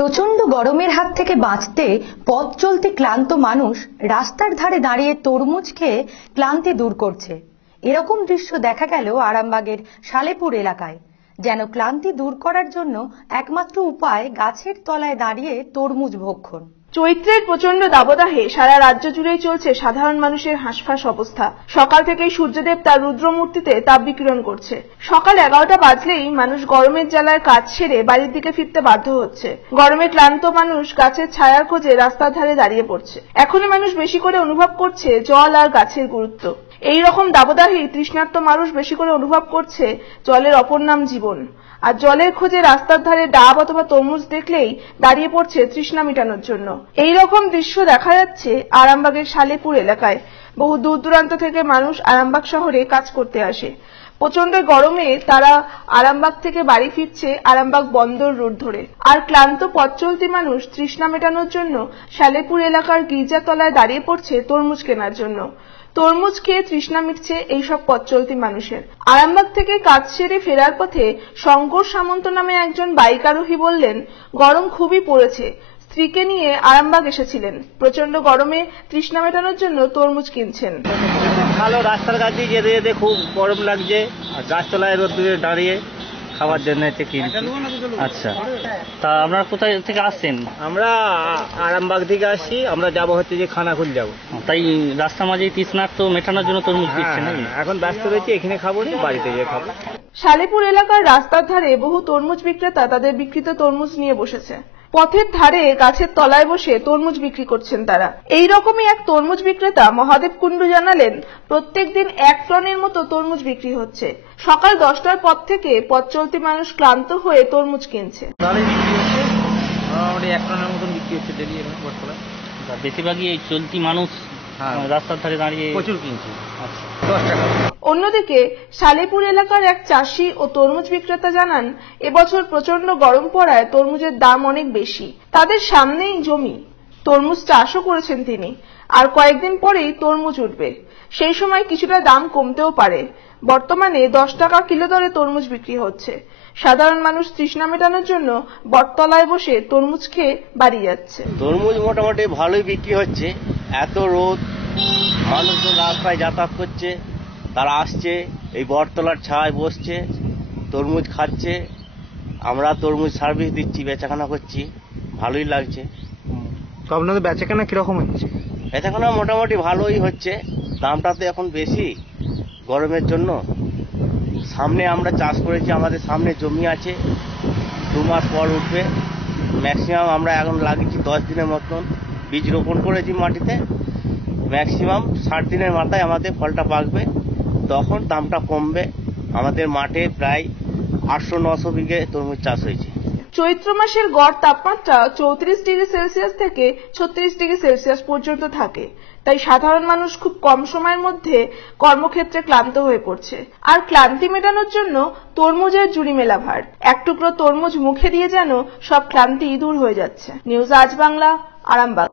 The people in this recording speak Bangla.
প্রচন্ড গরমের হাত থেকে বাঁচতে পথ চলতে ক্লান্ত মানুষ রাস্তার ধারে দাঁড়িয়ে তরমুজ খেয়ে ক্লান্তি দূর করছে। এরকম দৃশ্য দেখা গেল আরামবাগের সালেপুর এলাকায়। যেন ক্লান্তি দূর করার জন্য একমাত্র উপায় গাছের তলায় দাঁড়িয়ে তরমুজ ভক্ষণ। চৈত্রের প্রচন্ড দাবদাহে সারা রাজ্য জুড়েই চলছে সাধারণ মানুষের হাঁসফাঁস অবস্থা। সকাল থেকেই সূর্যদেব তার রুদ্রমূর্তিতে তাপ বিকিরণ করছে। সকাল 11টা বাজলেই মানুষ গরমের জ্বালায় কাজ সেরে বাড়ির দিকে ফিরতে বাধ্য হচ্ছে। গরমে ক্লান্ত মানুষ গাছের ছায়ার খোঁজে রাস্তার ধারে দাঁড়িয়ে পড়ছে। এখনই মানুষ বেশি করে অনুভব করছে জল আর গাছের গুরুত্ব। এই রকম দাবদাহেই তৃষ্ণার্ত মানুষ বেশি করে অনুভব করছে জলের অপর নাম জীবন। আর জলের খোঁজে রাস্তার ধারে ডাব অথবা তরমুজ দেখলেই দাঁড়িয়ে পড়ছে তৃষ্ণা মেটানোর জন্য। এই রকম দৃশ্য দেখা যাচ্ছে আরামবাগের সালেপুর এলাকায়। বহু দূর দূরান্ত থেকে মানুষ আরামবাগ শহরে কাজ করতে আসে। প্রচন্ড গরমে তারা আরামবাগ থেকে বাড়ি ফিরছে আরামবাগ বন্দর রোড ধরে। আর ক্লান্ত পথ চলতি মানুষ তৃষ্ণা মেটানোর জন্য সালেপুর এলাকার গির্জাতলায় দাঁড়িয়ে পড়ছে তরমুজ কেনার জন্য। তরমুজ খেয়ে তৃষ্ণা মিটছে এইসব পথ চলতি মানুষের। আরামবাগ থেকে কাজ সেরে ফেরার পথে শঙ্কর সামন্ত নামে একজন বাইক আরোহী বললেন, গরম খুবই পড়েছে, স্ত্রীকে নিয়ে আরামবাগ এসেছিলেন। প্রচন্ড গরমে তৃষ্ণা মেটানোর জন্য তরমুজ কিনছেন। ভালো, রাস্তার কাছে যেতে যেতে খুব গরম লাগছে, আর গাছতলায় রোদ্দুরে দাঁড়িয়ে খাবার জন্য কিনছি। আচ্ছা, তা আপনারা কোথায় থেকে আসছেন? আমরা আরামবাগ থেকে আসছি। আমরা যাবো হচ্ছে যে খানাকুল যাবো। তাই রাস্তার মাঝে তৃষ্ণার্ত মেটানোর জন্য তরমুজ দিচ্ছেন? এখন ব্যস্ত রয়েছে, এখানে খাবো না, বাড়িতে গিয়ে খাবো। সালেপুর এলাকার রাস্তার ধারে বহু তরমুজ বিক্রেতা তাদের বিক্রিত তরমুজ নিয়ে বসেছে। পথের ধারে গাছের তলায় বসে তরমুজ বিক্রি করছেন তারা। এই রকমই এক তরমুজ বিক্রেতা মহাদেব কুণ্ডু জানালেন, প্রত্যেকদিন 1 টনের মতো তরমুজ বিক্রি হচ্ছে। সকাল 10টার পর থেকে পথ চলতি মানুষ ক্লান্ত হয়ে তরমুজ কিনছে। 1 টনের মতন বিক্রি হচ্ছে ডেলি বর্তমানে। বেশিরভাগই এই চলতি মানুষ রাস্তার ধারে দাঁড়িয়ে প্রচুর কিনছে। 10 টাকা। অন্যদিকে সালেপুর এলাকার এক চাষি ও তরমুজ বিক্রেতা জানান, এবছর প্রচন্ড গরম পড়ায় তরমুজের দাম অনেক বেশি। তাদের সামনেই জমি, তরমুজ চাষও করেছেন তিনি। আর কয়েকদিন পরেই তরমুজ উঠবে, সেই সময় কিছুটা দাম কমতেও পারে। বর্তমানে 10 টাকা কিলো দরে তরমুজ বিক্রি হচ্ছে। সাধারণ মানুষ তৃষ্ণা মেটানোর জন্য বটতলায় বসে তরমুজ খেয়ে বাড়ি যাচ্ছে। তরমুজ মোটামুটি ভালোই বিক্রি হচ্ছে। এত রোদ, মানুষজন রাস্তায় যাতায়াত করছে, তারা আসছে এই বটতলার ছায়ায় বসছে, তরমুজ খাচ্ছে। আমরা তরমুজ সার্ভিস দিচ্ছি, বেচাকেনা করছি, ভালোই লাগছে। তো আপনাদের বেচাকেনা কিরকম হচ্ছে? বেচাকেনা মোটামুটি ভালোই হচ্ছে। দামটা তো এখন বেশি গরমের জন্য। সামনে আমরা চাষ করেছি, আমাদের সামনে জমি আছে, 2 মাস পর উঠবে। ম্যাক্সিমাম আমরা এখন লাগিয়েছি 10 দিনের মতন, বীজ রোপণ করেছি মাটিতে। ম্যাক্সিমাম 60 দিনের মাথায় আমাদের ফলটা পাকবে, তখন দামটা কমবে। আমাদের মাঠে প্রায় 800-900 বিঘে তরমুজ চাষ হয়েছে। চৈত্র মাসের গড় তাপমাত্রা 34 ডিগ্রি সেলসিয়াস থেকে 36 ডিগ্রি সেলসিয়াস পর্যন্ত থাকে। তাই সাধারণ মানুষ খুব কম সময়ের মধ্যে কর্মক্ষেত্রে ক্লান্ত হয়ে পড়ছে। আর ক্লান্তি মেটানোর জন্য তরমুজের জুড়ি মেলা ভার। এক টুকরো তরমুজ মুখে দিয়ে যেন সব ক্লান্তি দূর হয়ে যাচ্ছে। নিউজ আজ বাংলা, আরামবাগ।